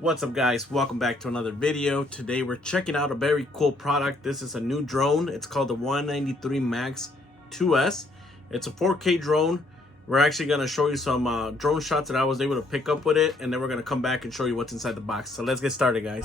What's up guys, welcome back to another video. Today we're checking out a very cool product. This is a new drone. It's called the 193MAX2s. It's a 4K drone. We're actually going to show you some drone shots that I was able to pick up with it, and then we're going to come back and show you what's inside the box. So let's get started guys.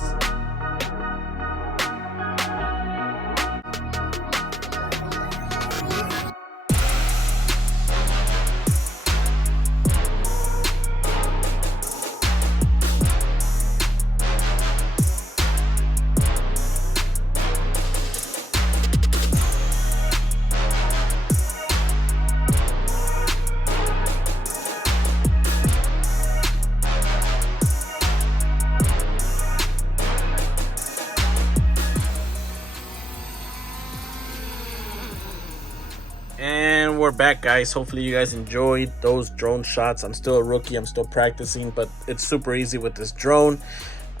And we're back guys. Hopefully you guys enjoyed those drone shots. I'm still a rookie, I'm still practicing, but it's super easy with this drone.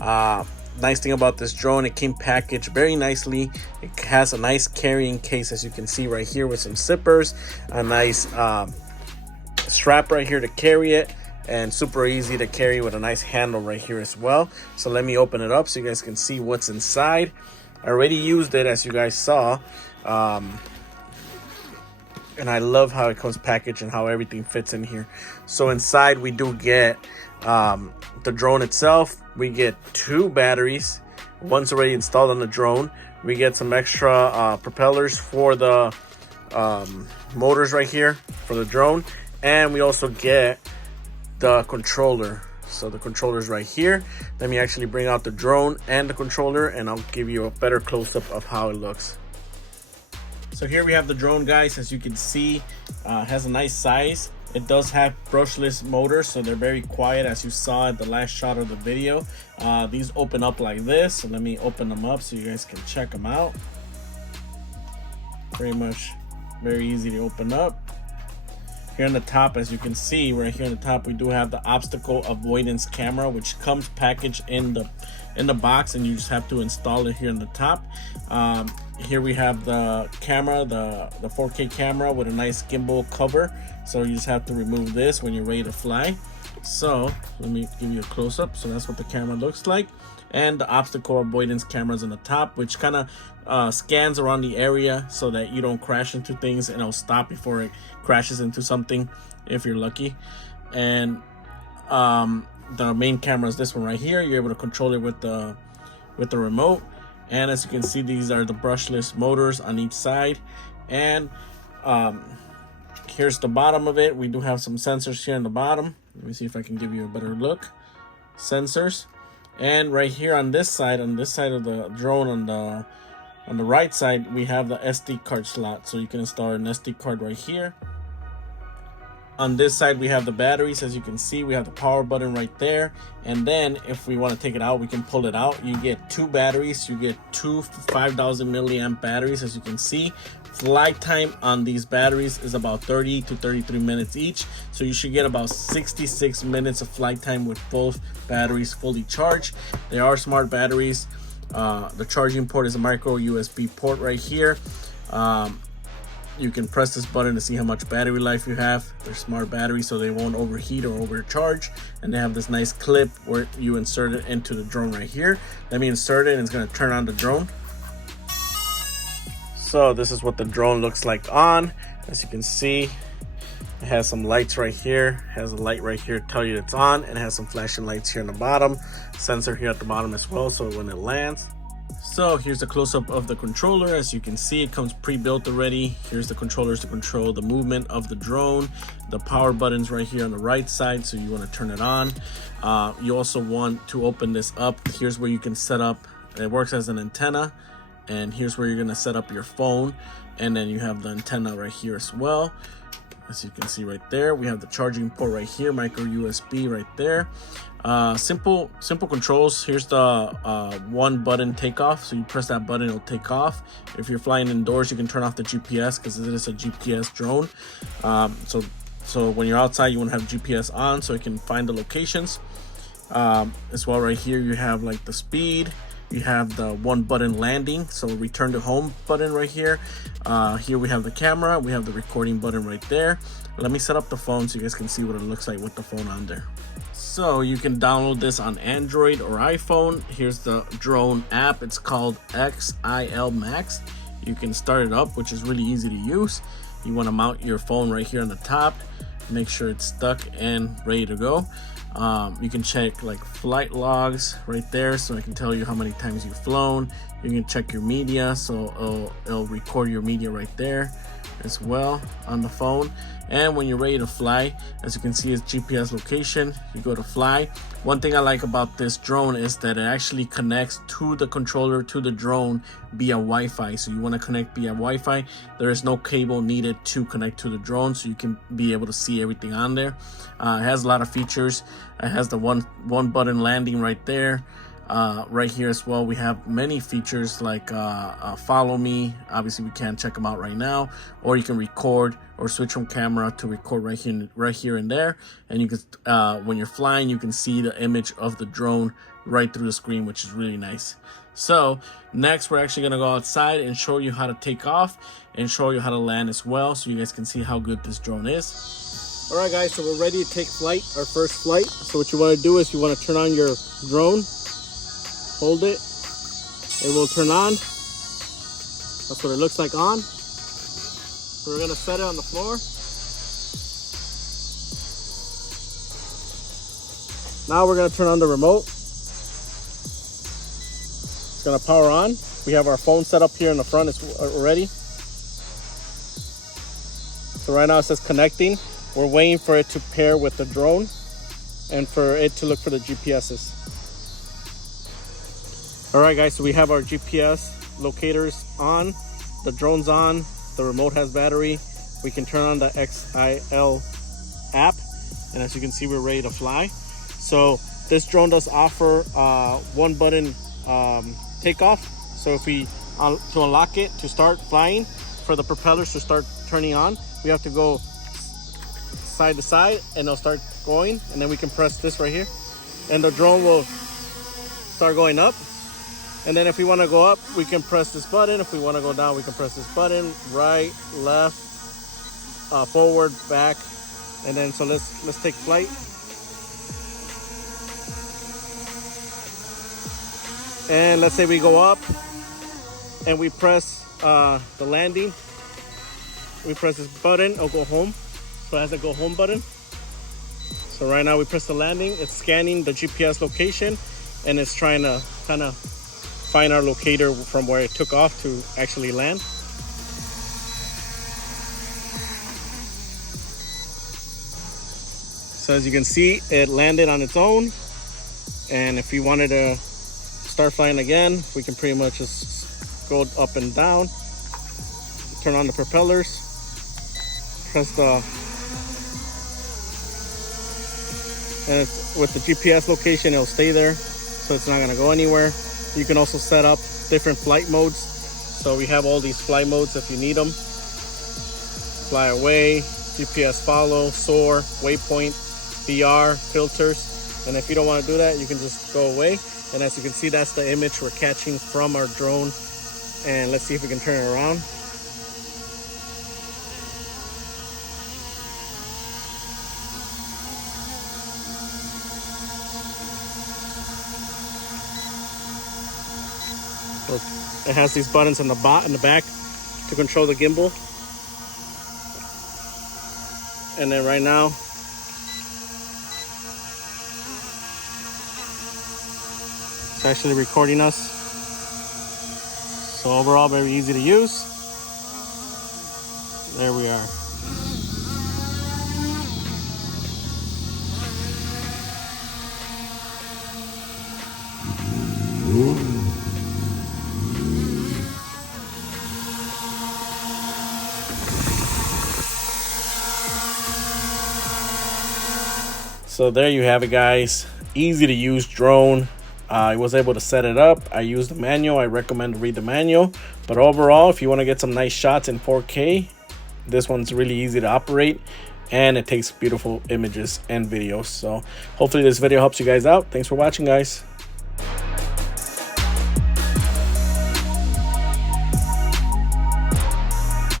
Nice thing about this drone, it came packaged very nicely. It has a nice carrying case, as you can see right here, with some zippers, a nice strap right here to carry it, and super easy to carry with a nice handle right here as well. So let me open it up so you guys can see what's inside. I already used it, as you guys saw, and I love how it comes packaged and how everything fits in here. So inside we do get the drone itself. We get 2 batteries. One's already installed on the drone. We get some extra propellers for the motors right here for the drone, and we also get the controller. So the controller's right here. Let me actually bring out the drone and the controller, and I'll give you a better close-up of how it looks. So here we have the drone guys. As you can see, has a nice size. It does have brushless motors, so they're very quiet, as you saw at the last shot of the video. These open up like this, so let me open them up so you guys can check them out. Pretty much very easy to open up. Here on the top, as you can see right here on the top, we do have the obstacle avoidance camera, which comes packaged in the box, and you just have to install it here on the top. Here we have the camera, the 4K camera with a nice gimbal cover. So you just have to remove this when you're ready to fly. So let me give you a close-up. So that's what the camera looks like. And the obstacle avoidance cameras on the top, which kind of scans around the area so that you don't crash into things, and it'll stop before it crashes into something if you're lucky. And the main camera is this one right here. You're able to control it with the remote. And as you can see, these are the brushless motors on each side. And here's the bottom of it. We do have some sensors here on the bottom. Let me see if I can give you a better look. Sensors. And right here on this side of the drone, on the right side, we have the SD card slot. So you can install an SD card right here. On this side, we have the batteries. As you can see, we have the power button right there. And then if we want to take it out, we can pull it out. You get 2 batteries. You get 2 5,000 milliamp batteries. As you can see, flight time on these batteries is about 30 to 33 minutes each. So you should get about 66 minutes of flight time with both batteries fully charged. They are smart batteries. The charging port is a micro USB port right here. You can press this button to see how much battery life you have. They're smart batteries, so they won't overheat or overcharge. And they have this nice clip where you insert it into the drone right here. Let me insert it, and it's going to turn on the drone. So this is what the drone looks like on. As you can see, it has some lights right here. It has a light right here to tell you it's on, and it has some flashing lights here on the bottom. Sensor here at the bottom as well, so when it lands. So here's a close-up of the controller. As you can see, it comes pre-built already. Here's the controllers to control the movement of the drone. The power button's right here on the right side, so you want to turn it on. You also want to open this up. Here's where you can set up, it works as an antenna, and here's where you're going to set up your phone. And then you have the antenna right here as well. As you can see right there, we have the charging port right here, micro USB right there. Simple controls. Here's the 1 button takeoff. So you press that button, it'll take off. If you're flying indoors, you can turn off the GPS because it is a GPS drone. So when you're outside, you want to have GPS on so it can find the locations. As well, right here you have like the speed. You have the 1 button landing, so return to home button right here. Here we have the camera, we have the recording button right there. Let me set up the phone so you guys can see what it looks like with the phone on there. So you can download this on Android or iPhone. Here's the drone app. It's called XIL-MAX. You can start it up, which is really easy to use. You want to mount your phone right here on the top. Make sure it's stuck and ready to go. You can check like flight logs right there, so I can tell you how many times you've flown. You can check your media, so it'll record your media right there as well on the phone. And when you're ready to fly, as you can see, it's GPS location. You go to fly. One thing I like about this drone is that it actually connects to the controller, to the drone via Wi-Fi. So you want to connect via Wi-Fi. There is no cable needed to connect to the drone, so you can be able to see everything on there. It has a lot of features. It has the one button landing right there. Right here as well, we have many features like follow me. Obviously we can't check them out right now, or you can record or switch from camera to record right here and there. And you can when you're flying, you can see the image of the drone right through the screen, which is really nice. So next, we're actually gonna go outside and show you how to take off and show you how to land as well, so you guys can see how good this drone is. All right guys, so we're ready to take flight, our first flight. So what you want to do is you want to turn on your drone. Hold it, it will turn on. That's what it looks like on. So we're gonna set it on the floor. Now we're gonna turn on the remote. It's gonna power on. We have our phone set up here in the front already. So right now it says connecting. We're waiting for it to pair with the drone and for it to look for the GPSs. All right guys, so we have our GPS locators on, the drone's on, the remote has battery. We can turn on the XIL app, and as you can see, we're ready to fly. So this drone does offer one button takeoff. So if we to unlock it to start flying, for the propellers to start turning on, we have to go side to side and they'll start going, and then we can press this right here and the drone will start going up. And then if we want to go up, we can press this button. If we want to go down, we can press this button. Right, left, forward, back. And then so let's take flight. And let's say we go up and we press the landing. We press this button, it'll go home. So it has a go home button. So right now we press the landing. It's scanning the GPS location and it's trying to kind of find our locator from where it took off to actually land. So as you can see, it landed on its own. And if we wanted to start flying again, we can pretty much just go up and down, turn on the propellers, press and with the GPS location, it'll stay there, so it's not gonna go anywhere. You can also set up different flight modes. So we have all these flight modes if you need them. Fly away, GPS follow, soar, waypoint, VR, filters. And if you don't want to do that, you can just go away. And as you can see, that's the image we're catching from our drone. And let's see if we can turn it around. So it has these buttons in the back to control the gimbal. And then right now, it's actually recording us. So overall, very easy to use. There we are. So there you have it, guys. Easy to use drone. I was able to set it up. I used the manual. I recommend to read the manual. But overall, if you want to get some nice shots in 4K, this one's really easy to operate and it takes beautiful images and videos. So hopefully this video helps you guys out. Thanks for watching, guys.